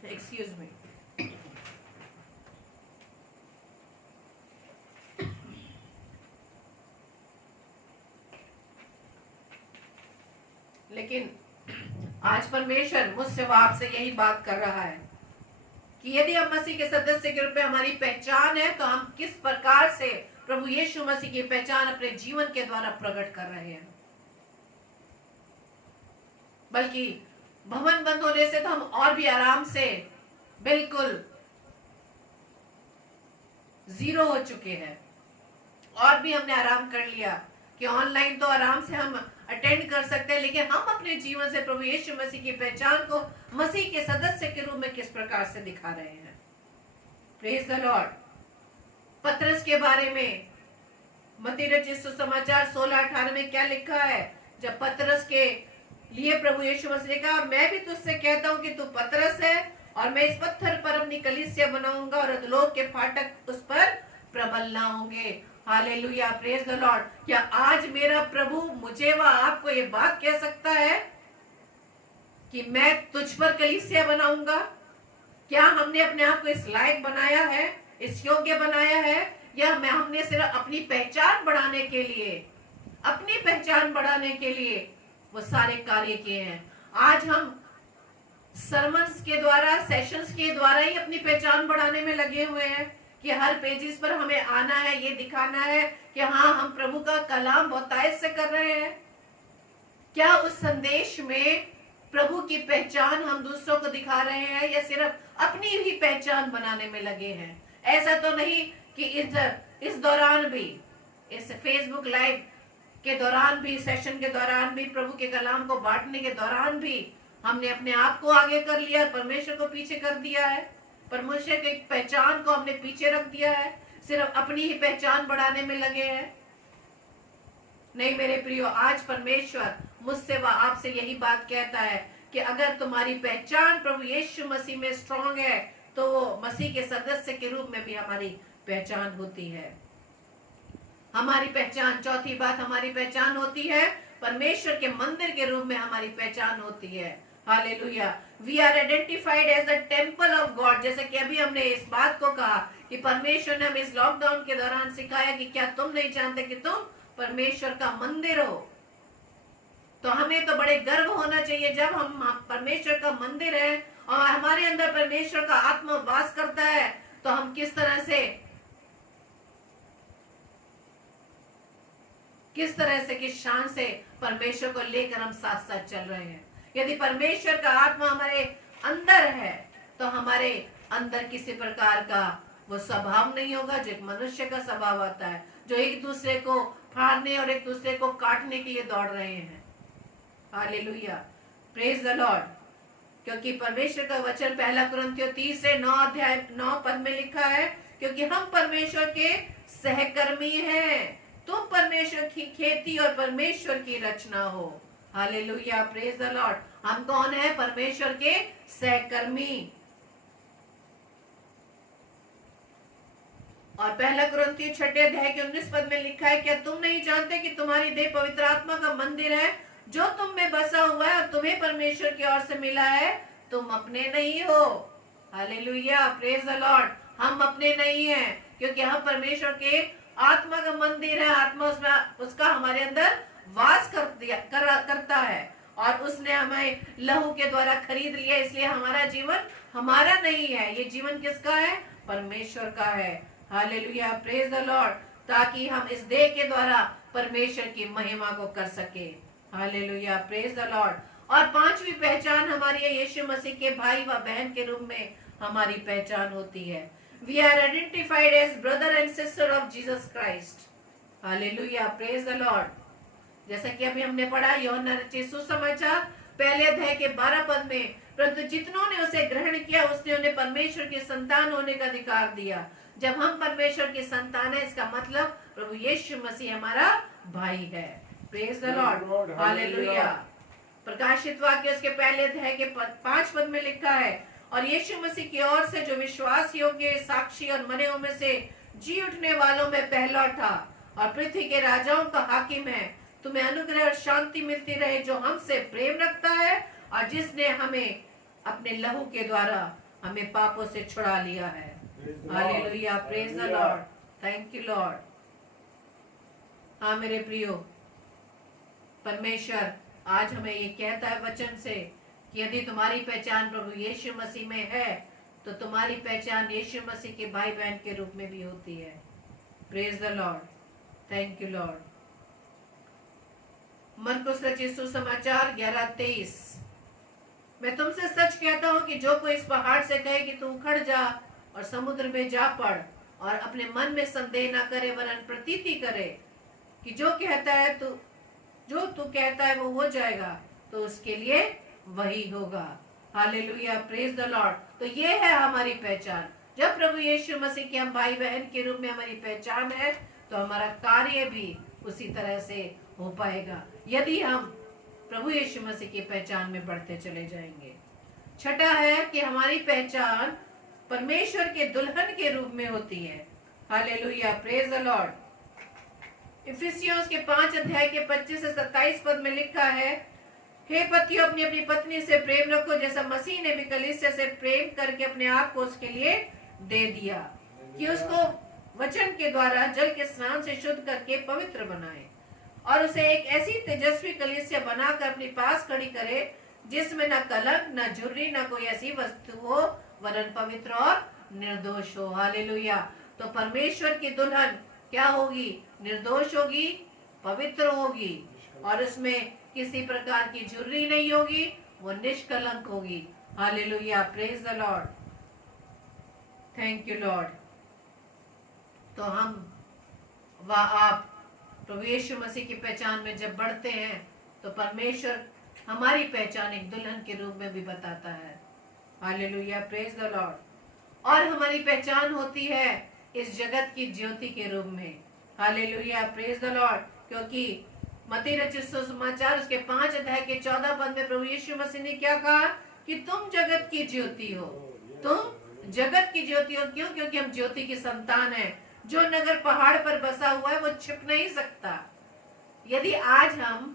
Excuse me. लेकिन आज परमेश्वर मुझसे व आपसे यही बात कर रहा है कि यदि हम मसीह के सदस्य के रूप में हमारी पहचान है, तो हम किस प्रकार से प्रभु यीशु मसीह की पहचान अपने जीवन के द्वारा प्रकट कर रहे हैं। बल्कि भवन बंद होने से तो हम और भी आराम से बिल्कुल जीरो हो चुके हैं, और भी हमने आराम कर लिया कि ऑनलाइन तो आराम से हम अटेंड कर सकते हैं, लेकिन हम अपने जीवन से प्रभु यीशु मसीह की पहचान को मसीह के सदस्य के रूप में किस प्रकार से दिखा रहे हैं। Praise the Lord. पतरस के बारे में मत्ती रचित सुसमाचार 16:18 में क्या लिखा है? जब पतरस के लिए प्रभु यीशु मसीह ने कहा, और मैं भी तुझसे कहता हूँ कि तू पतरस है और मैं इस पत्थर पर अपनी कलीसिया बनाऊंगा और अधोलोक के फाटक उस पर प्रबल ना होंगे। Hallelujah, praise the Lord. क्या आज मेरा प्रभु मुझे व आपको ये बात कह सकता है कि मैं तुझ पर कलीसिया बनाऊंगा? क्या हमने अपने आप को इस लायक बनाया है, इस योग्य बनाया है, या हमने सिर्फ अपनी पहचान बढ़ाने के लिए, अपनी पहचान बढ़ाने के लिए वो सारे कार्य किए हैं? आज हम सरमन्स के द्वारा, सेशंस के द्वारा ही अपनी पहचान बढ़ाने में लगे हुए हैं कि हर पेजेस पर हमें आना है, ये दिखाना है कि हाँ, हम प्रभु का कलाम बहुतायत से कर रहे हैं। क्या उस संदेश में प्रभु की पहचान हम दूसरों को दिखा रहे हैं, या सिर्फ अपनी ही पहचान बनाने में लगे हैं? ऐसा तो नहीं कि इस दौरान भी, इस फेसबुक लाइव के दौरान भी, सेशन के दौरान भी, प्रभु के कलाम को बांटने के दौरान भी हमने अपने आप को आगे कर लिया, परमेश्वर को पीछे कर दिया है, परमेश्वर की पहचान को हमने पीछे रख दिया है, सिर्फ अपनी ही पहचान बढ़ाने में लगे हैं। नहीं मेरे प्रियो, आज परमेश्वर मुझसे व आपसे यही बात कहता है कि अगर तुम्हारी पहचान प्रभु यीशु मसीह में स्ट्रांग है तो वो मसीह के सदस्य के रूप में भी हमारी पहचान होती है। हमारी पहचान, चौथी बात, हमारी पहचान होती है परमेश्वर के मंदिर के रूप में हमारी पहचान होती है। Hallelujah, we are identified as the temple of God. जैसे कि अभी हमने इस बात को कहा कि परमेश्वर ने हमें इस लॉकडाउन के दौरान सिखाया कि क्या तुम नहीं जानते कि तुम परमेश्वर का मंदिर हो? तो हमें तो बड़े गर्व होना चाहिए जब हम परमेश्वर का मंदिर है और हमारे अंदर परमेश्वर का आत्मा वास करता है, तो हम किस तरह से किस शान से परमेश्वर को लेकर हम साथ साथ चल रहे हैं। यदि परमेश्वर का आत्मा हमारे अंदर है तो हमारे अंदर किसी प्रकार का वो स्वभाव नहीं होगा जो एक मनुष्य का स्वभाव आता है, जो एक दूसरे को फाड़ने और एक दूसरे को काटने के लिए दौड़ रहे हैं। Hallelujah, praise the Lord. क्योंकि परमेश्वर का वचन 1 कुरिन्थियों 30:9 में लिखा है, क्योंकि हम परमेश्वर के सहकर्मी हैं, तुम परमेश्वर की खेती और परमेश्वर की रचना हो। Hallelujah, praise the Lord. हम कौन है? परमेश्वर के सहकर्मी। और 1 कुरिन्थियों 6:19 में लिखा है, क्या तुम नहीं जानते कि तुम्हारी देह पवित्र आत्मा का मंदिर है जो तुम में बसा हुआ है और तुम्हें परमेश्वर की ओर से मिला है, तुम अपने नहीं हो। Hallelujah, praise the Lord. हम अपने नहीं हैं क्योंकि हम परमेश्वर के आत्मा का मंदिर है। आत्मा उसका हमारे अंदर वास करता है और उसने हमें लहू के द्वारा खरीद लिया, इसलिए हमारा जीवन हमारा नहीं है, ये जीवन किसका है? परमेश्वर का है। Hallelujah, praise the Lord. ताकि हम इस देह के द्वारा परमेश्वर की महिमा को कर सके। Hallelujah, praise the Lord. और पांचवी पहचान हमारी है यीशु मसीह के भाई व बहन के रूप में हमारी पहचान होती है। We are identified as brother and sister of Jesus Christ. Hallelujah, praise the Lord. जैसा कि अभी हमने पढ़ा यूहन्ना रचित सुसमाचार 1:12 में, परंतु जितनों ने उसे ग्रहण किया उसने उन्हें परमेश्वर की संतान होने का अधिकार दिया। जब हम परमेश्वर की संतान है, इसका मतलब प्रभु यीशु मसीह हमारा भाई है। Praise the Lord, hallelujah. प्रकाशित वाक्य उसके 1:5 में लिखा है, और यीशु मसीह की ओर से जो विश्वास योग्य, साक्षी और मरे हुए में से जी उठने वालों में पहला था और पृथ्वी के राजाओं का हाकिम है, तुम्हें अनुग्रह और शांति मिलती रहे जो हमसे प्रेम रखता है और जिसने हमें अपने लहू के द्वारा हमें पापों से छुड़ा लिया है। Hallelujah, praise the Lord, thank you Lord. हाँ मेरे प्रियो, परमेश्वर आज हमें ये कहता है वचन से कि यदि तुम्हारी पहचान प्रभु यीशु मसीह में है तो तुम्हारी पहचान यीशु मसीह के भाई बहन के रूप में भी होती है। Praise the Lord, thank you Lord. मरकुस रचित सुसमाचार 11:23, मैं तुमसे सच कहता हूं कि जो कोई इस पहाड़ से कहे कि तू उखड़ जा और समुद्र में जा पड़ और अपने मन में संदेह न करे वरन प्रतीति करे कि जो तू कहता है वो हो जाएगा, तो उसके लिए वही होगा। Hallelujah, praise the Lord. तो ये है हमारी पहचान। जब प्रभु यीशु मसीह के हम भाई बहन के रूप में हमारी पहचान है, तो हमारा कार्य भी उसी तरह से हो पाएगा, यदि हम प्रभु यीशु मसीह की पहचान में बढ़ते चले जाएंगे। छठा है कि हमारी पहचान परमेश्वर के दुल्हन के रूप में होती है। Hallelujah, praise the Lord. इफिसियों के 5 अध्याय के 25 से 27 पद में लिखा है, हे पतियों अपनी अपनी पत्नी से प्रेम रखो, जैसा मसीह ने भी कलीसिया से प्रेम करके अपने आप को उसके लिए दे दिया, कि उसको वचन के द्वारा जल के स्नान से शुद्ध करके पवित्र बनाए, और उसे एक ऐसी तेजस्वी कलीसिया बनाकर अपने पास खड़ी करे, जिसमें न कलंक, न झुर्री, न कोई ऐसी वस्तु हो, वरन पवित्र और निर्दोष हो। हालेलुया। तो परमेश्वर की दुल्हन क्या होगी? निर्दोष होगी, पवित्र होगी, और उसमें किसी प्रकार की झुर्री नहीं होगी, वो निष्कलंक होगी। Hallelujah, praise the Lord, thank you Lord. तो हम व आप प्रभु यीशु मसीह की पहचान में जब बढ़ते हैं तो परमेश्वर हमारी पहचान एक दुल्हन के रूप में भी बताता है। Hallelujah, praise the Lord. और हमारी पहचान होती है इस जगत की ज्योति के रूप में। Hallelujah, praise the Lord. क्योंकि मत्ती रचित सुसमाचार उसके 5 अध्याय के 14 पद में प्रभु यीशु मसीह ने क्या कहा कि तुम जगत की ज्योति हो। तुम जगत की ज्योति हो। क्यों? क्योंकि हम ज्योति की संतान हैं। जो नगर पहाड़ पर बसा हुआ है वो छिप नहीं सकता। यदि आज हम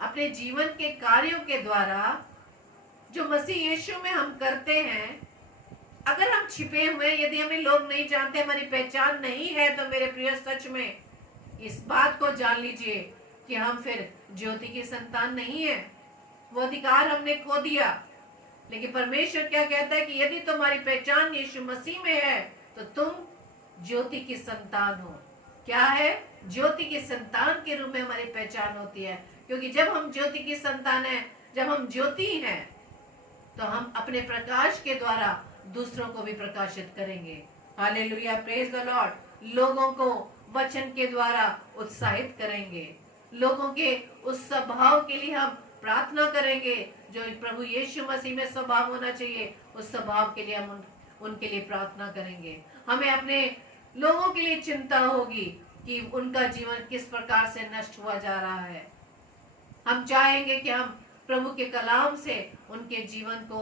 अपने जीवन के कार्यों के द्वारा जो मसीह यीशु में हम करते हैं, अगर हम छिपे हुए, यदि हमें लोग नहीं जानते, हमारी पहचान नहीं है, तो मेरे प्रिय सच में इस बात को जान लीजिए कि हम फिर ज्योति की संतान नहीं है। वो अधिकार हमने खो दिया। लेकिन परमेश्वर क्या कहता है कि यदि तुम्हारी पहचान यीशु मसीह में है तो तुम ज्योति की संतान हो। क्या है? ज्योति की संतान के रूप में हमारी पहचान होती है। क्योंकि जब हम ज्योति की संतान हैं, जब हम ज्योति हैं, तो हम अपने प्रकाश के द्वारा दूसरों को भी प्रकाशित करेंगे। Hallelujah, praise the Lord. लोगों को वचन के द्वारा उत्साहित करेंगे। लोगों के उस स्वभाव के लिए हम प्रार्थना करेंगे जो प्रभु यीशु मसीह में स्वभाव होना चाहिए। उस स्वभाव के लिए हम उनके लिए प्रार्थना करेंगे। हमें अपने लोगों के लिए चिंता होगी कि उनका जीवन किस प्रकार से नष्ट हुआ जा रहा है। हम चाहेंगे कि हम प्रभु के कलाम से उनके जीवन को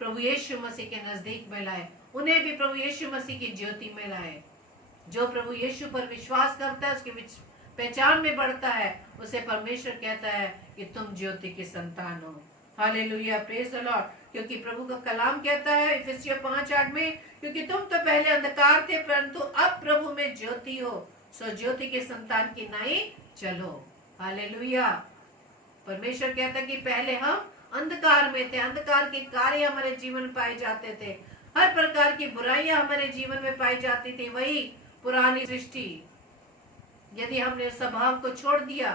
प्रभु यीशु मसीह के नजदीक में लाए, उन्हें भी प्रभु यीशु मसीह की ज्योति में लाए। जो प्रभु यीशु पर विश्वास करता है, उसकी पहचान में बढ़ता है, उसे परमेश्वर कहता है कि तुम ज्योति की संतान हो। Hallelujah, praise the Lord. क्योंकि प्रभु का कलाम कहता है इफिसियों 5:8 में, क्योंकि तुम तो पहले अंधकार थे परंतु अब प्रभु में ज्योति हो, सो ज्योति के संतान की नाई चलो। हालेलुया। परमेश्वर कहता है कि पहले हम अंधकार में थे, अंधकार के कार्य हमारे जीवन में पाए जाते थे, हर प्रकार की बुराइयां हमारे जीवन में पाई जाती थी। वही पुरानी सृष्टि, यदि हमने स्वभाव को छोड़ दिया,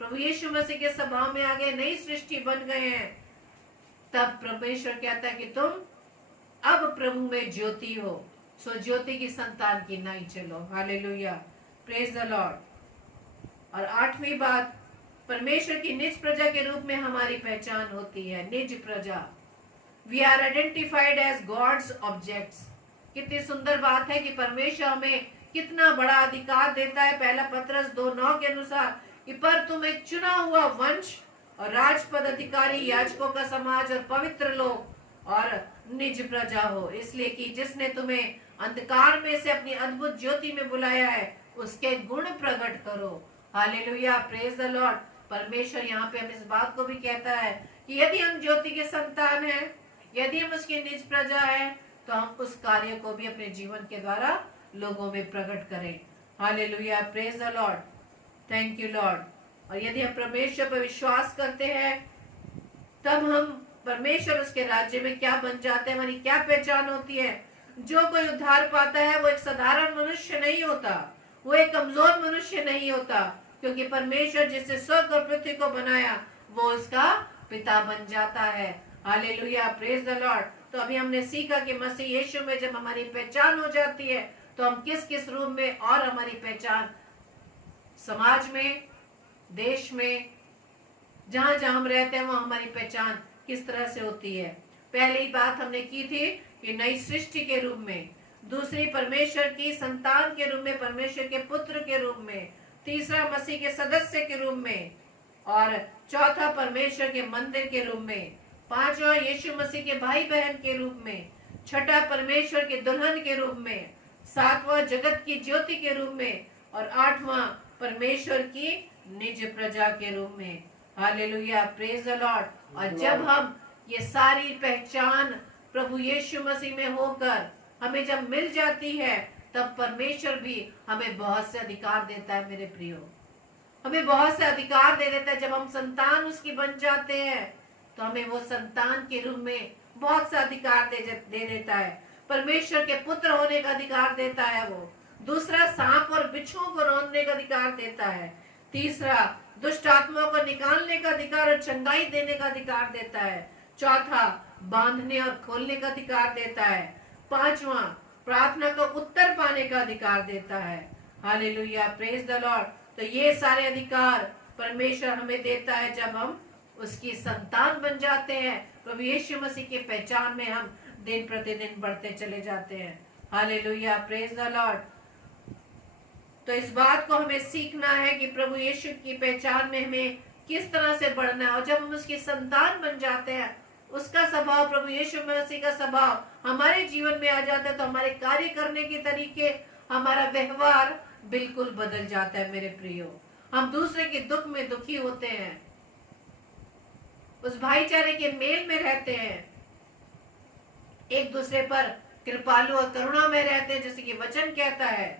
प्रभु यीशु मसीह के स्वभाव में आ गए, नई सृष्टि बन गए हैं, तब परमेश्वर कहता है कि तुम अब प्रभु में ज्योति हो, सो ज्योति की संतान की नाई चलो। Hallelujah, praise the Lord. और 8वीं बात, परमेश्वर की निज प्रजा के रूप में हमारी पहचान होती है। निज प्रजा, we are identified as God's objects. कितनी सुंदर बात है कि परमेश्वर हमें कितना बड़ा अधिकार देता है। पहला पत्रस 2:9 के अनुसार कि पर तुम एक चुना हुआ वंश और राजपद अधिकारी, याजकों का समाज और पवित्र लोग और निज प्रजा हो, इसलिए कि जिसने तुम्हें अंधकार में से अपनी अद्भुत ज्योति में बुलाया है, उसके गुण प्रकट करो। Hallelujah, praise the Lord. परमेश्वर यहाँ पे हम इस बात को भी कहता है कि यदि हम ज्योति के संतान हैं, यदि हम उसकी निज प्रजा हैं, तो हम उस कार्य को भी अपने जीवन के द्वारा लोगों में प्रकट करें। Hallelujah, praise the Lord, thank you Lord. और यदि हम परमेश्वर पर विश्वास करते हैं, तब हम परमेश्वर उसके राज्य में क्या बन जाते हैं, हमारी क्या पहचान होती है। जो कोई उद्धार पाता है वो एक साधारण मनुष्य नहीं होता, वो एक कमजोर मनुष्य नहीं होता, क्योंकि परमेश्वर जिससे स्वर्ग और पृथ्वी को बनाया वो उसका पिता बन जाता है। Hallelujah, praise the Lord. तो अभी हमने सीखा कि मसीह यीशु में जब हमारी पहचान हो जाती है तो हम किस किस रूप में, और हमारी पहचान समाज में, देश में, जहां जहां हम रहते हैं, वो हमारी पहचान किस तरह से होती है। पहली बात हमने की थी कि नई सृष्टि के रूप में, दूसरी परमेश्वर की संतान के रूप में, परमेश्वर के पुत्र के रूप में, तीसरा मसीह के सदस्य के रूप में, और चौथा परमेश्वर के मंदिर के रूप में, पांचवा यीशु मसीह के भाई बहन के रूप में, छठा परमेश्वर के दुल्हन के रूप में, सातवां जगत की ज्योति के रूप में, और आठवां परमेश्वर की निज प्रजा के रूप में। Hallelujah, praise the Lord. और जब हम ये सारी पहचान प्रभु यीशु मसीह में होकर हमें जब मिल जाती है, तब परमेश्वर भी हमें बहुत से अधिकार देता है मेरे प्रियो, हमें बहुत से अधिकार दे देता है। जब हम संतान उसकी बन जाते हैं तो हमें वो संतान के रूप में बहुत सा अधिकार दे देता है। परमेश्वर के पुत्र होने का अधिकार देता है वो। दूसरा, सांप और बिच्छुओं को रौंदने का अधिकार देता है। तीसरा, दुष्ट आत्माओं को निकालने का अधिकार और चंगाई देने का अधिकार देता है। चौथा, बांधने और खोलने का अधिकार देता है। पांचवा, प्रार्थना का उत्तर पाने का अधिकार देता है। Hallelujah, praise the Lord. तो ये सारे अधिकार परमेश्वर हमें देता है जब हम उसकी संतान बन जाते हैं। प्रभु यीशु मसीह की पहचान में हम दिन प्रतिदिन बढ़ते चले जाते हैं। Hallelujah, praise the Lord. तो इस बात को हमें सीखना है कि प्रभु यीशु की पहचान में हमें किस तरह से बढ़ना है। और जब हम उसकी संतान बन जाते हैं, उसका स्वभाव, प्रभु यीशु मसीह का स्वभाव हमारे जीवन में आ जाता है, तो हमारे कार्य करने के तरीके, हमारा व्यवहार बिल्कुल बदल जाता है मेरे प्रियो। हम दूसरे के दुख में दुखी होते हैं, उस भाईचारे के मेल में रहते हैं, एक दूसरे पर कृपालु और करुणा में रहते हैं। जैसे कि वचन कहता है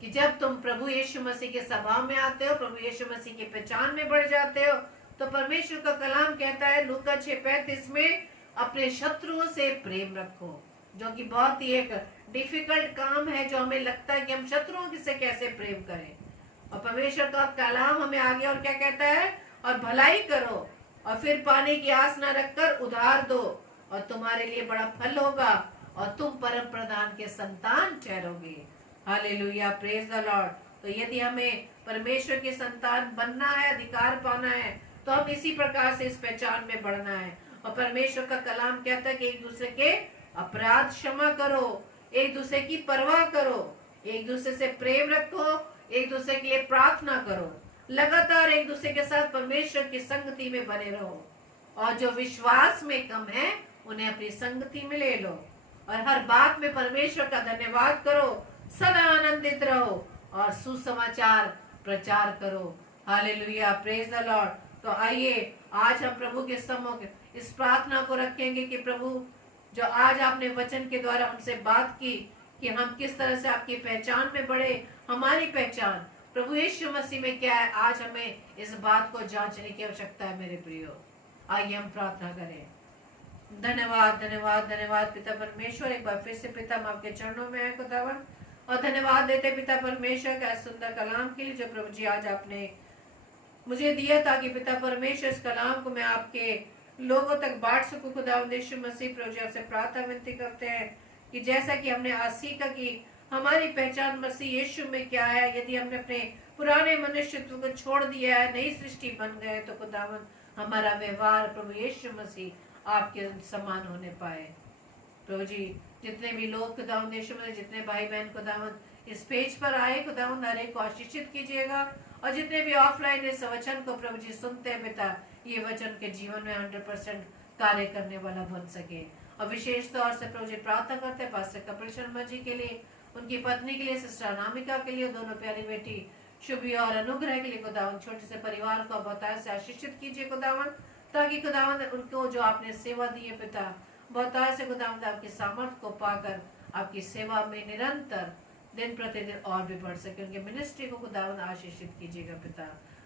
कि जब तुम प्रभु यीशु मसीह के स्वभाव में आते हो, प्रभु यीशु मसीह की पहचान में बढ़ जाते हो, तो परमेश्वर का कलाम कहता है लूका 6:35 में, अपने शत्रुओं से प्रेम रखो, जो कि बहुत ही एक डिफिकल्ट काम है, जो हमें लगता है कि हम शत्रुओं से कैसे प्रेम करें। और परमेश्वर का कलाम हमें आगे और क्या कहता है, और भलाई करो और फिर पाने की आस न रखकर उधार दो, और तुम्हारे लिए बड़ा फल होगा और तुम परम प्रधान के संतान ठहरोगे। Hallelujah, praise the Lord. तो यदि हमें परमेश्वर की संतान बनना है, अधिकार पाना है, तो हम इसी प्रकार से इस पहचान में बढ़ना है। और परमेश्वर का कलाम कहता है कि एक दूसरे के अपराध क्षमा करो, एक दूसरे की परवाह करो, एक दूसरे से प्रेम रखो, एक दूसरे के लिए प्रार्थना करो, लगातार एक दूसरे के साथ परमेश्वर की संगति में बने रहो। और जो विश्वास में कम है, उन्हें अपनी संगति में ले लो, और हर बात में परमेश्वर का धन्यवाद करो, सदा आनंदित रहो और सुसमाचार प्रचार करो। Hallelujah, praise the Lord. तो आइए आज हम प्रभु के सम्मुख इस प्रार्थना को रखेंगे कि प्रभु, जो आज आपने वचन के द्वारा हमसे बात की कि हम किस तरह से आपकी पहचान में बढ़े, हमारी पहचान प्रभु यीशु मसीह में क्या है, आज हमें इस बात को जांचने की आवश्यकता है मेरे प्रियो। आइए हम प्रार्थना करें। धन्यवाद धन्यवाद धन्यवाद पिता परमेश्वर, एक बार फिर से पिता हम आपके चरणों में है खुदावन, और धन्यवाद देते पिता परमेश्वर का सुंदर कलाम के लिए जो प्रभु जी आज आपने मुझे दिया, ताकि पिता परमेश्वर इस कलाम को मैं आपके लोगों तक बांट सकूं। खुदावंद यीशु मसीह, प्रभु जी आपसे प्रार्थना विनती करते हैं कि जैसा कि हमने आज सीखा कि हमारी पहचान मसीह यीशु में क्या है, यदि हमने अपने पुराने मनुष्यत्व को छोड़ दिया है, नई सृष्टि बन गए, तो खुदावंद हमारा व्यवहार प्रभु यीशु मसीह आपके समान होने पाए। प्रभु जी, जितने भी लोग खुदावंद यीशु मसीह, जितने भाई बहन खुदावंद इस पेज पर आए, खुदावंद हर एक को आशीषित कीजिएगा, और जितने भी ऑफलाइन इस वचन को प्रभु जी सुनते हैं पिता, ये वचन के जीवन में 100% कार्य करने वाला बन सके। और विशेष तौर से प्रभु जी प्रार्थना करते हैं पास्टर कपिल शर्मा जी के लिए, उनकी पत्नी के लिए, सिस्टर अनामिका के लिए, दोनों प्यारी बेटी शुभी और अनुग्रह के लिए खुदावंद, छोटे से परिवार को बहुतायत से आशीषित कीजिए खुदावंद, ताकि खुदावंद उनको जो आपने सेवा दी है पिता, बहुतायत से खुदावंद आपकी सामर्थ को पाकर आपकी सेवा में निरंतर दिन प्रतिदिन और भी बढ़ सके। उनके मिनिस्ट्री को खुदावंद आशीषित कीजिएगा पिता,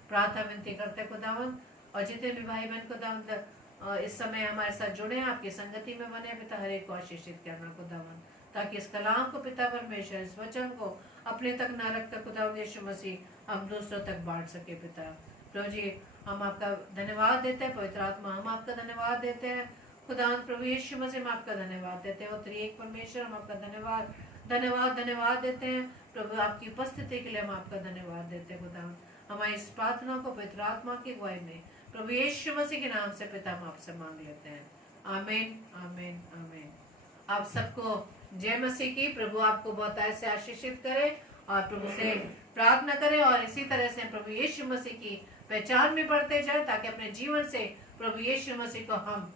प्रार्थना विनती करते खुदावंद। और जितने भी भाई बहन खुदावंद इस समय हमारे साथ जुड़े हैं, आपकी संगति में बने पिता, हर एक को आशीषित करना खुदावंद, ताकि इस कलाम को पिता परमेश्वर, इस वचन को अपने तक न रखकर खुदावंद यीशु मसीह हम दूसरों तक बांट सके पिता। प्रभु जी, हम आपका धन्यवाद देते हैं, पवित्र आत्मा हम आपका धन्यवाद देते हैं खुदावंद, प्रभु यीशु मसीह हम आपका धन्यवाद देते हैं, वो त्रिएक परमेश्वर हम आपका धन्यवाद धन्यवाद धन्यवाद देते हैं प्रभु, आपकी उपस्थिति के लिए हम आपका धन्यवाद देते हैं खुदावंद। हमारी इस प्रार्थना को पवित्र आत्मा की अगुवाई में प्रभु यीशु मसीह के नाम से पिता हम आपसे मांग लेते हैं, आमीन आमीन आमीन। आप सबको जय मसीह की। प्रभु आपको बहुत ऐसे आशीषित करे और प्रभु से प्रार्थना करें और इसी तरह से प्रभु यीशु मसीह की पहचान में बढ़ते जाए, ताकि अपने जीवन से प्रभु यीशु मसीह को हम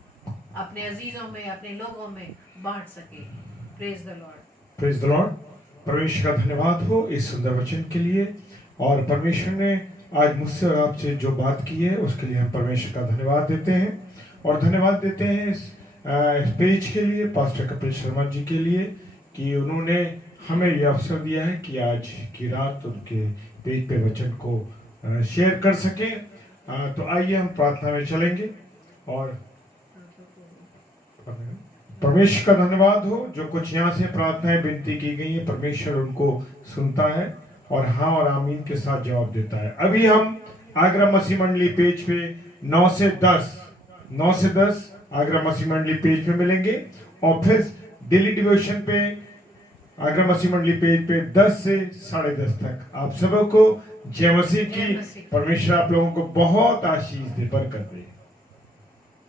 अपने अजीजों में, अपने लोगों में बांट सके। Praise the Lord. Praise the Lord. परमेश्वर का धन्यवाद हो इस सुंदर वचन के लिए, और परमेश्वर ने आज मुझसे और आपसे जो बात की है उसके लिए हम परमेश्वर का धन्यवाद देते हैं। और धन्यवाद देते हैं इस पेज के लिए, पास्टर कपिल शर्मा जी के लिए, कि उन्होंने हमें यह अवसर दिया है कि आज की रात उनके पेज पे वचन को शेयर कर सके। तो आइए हम प्रार्थना में चलेंगे। और परमेश्वर का धन्यवाद हो, जो कुछ यहाँ से प्रार्थनाएं विनती की गई है परमेश्वर उनको सुनता है और हाँ और आमीन के साथ जवाब देता है। अभी हम आगरा मसीह मंडली पेज पे 9 से 10 आगरा मसीह मंडली पेज पे मिलेंगे, और फिर डेली डिवोशन पे आगरा मसीह मंडली पेज पे 10 से 10:30 तक। आप सबको जय मसीह की। परमेश्वर आप लोगों को बहुत आशीष दे, बरकत दे।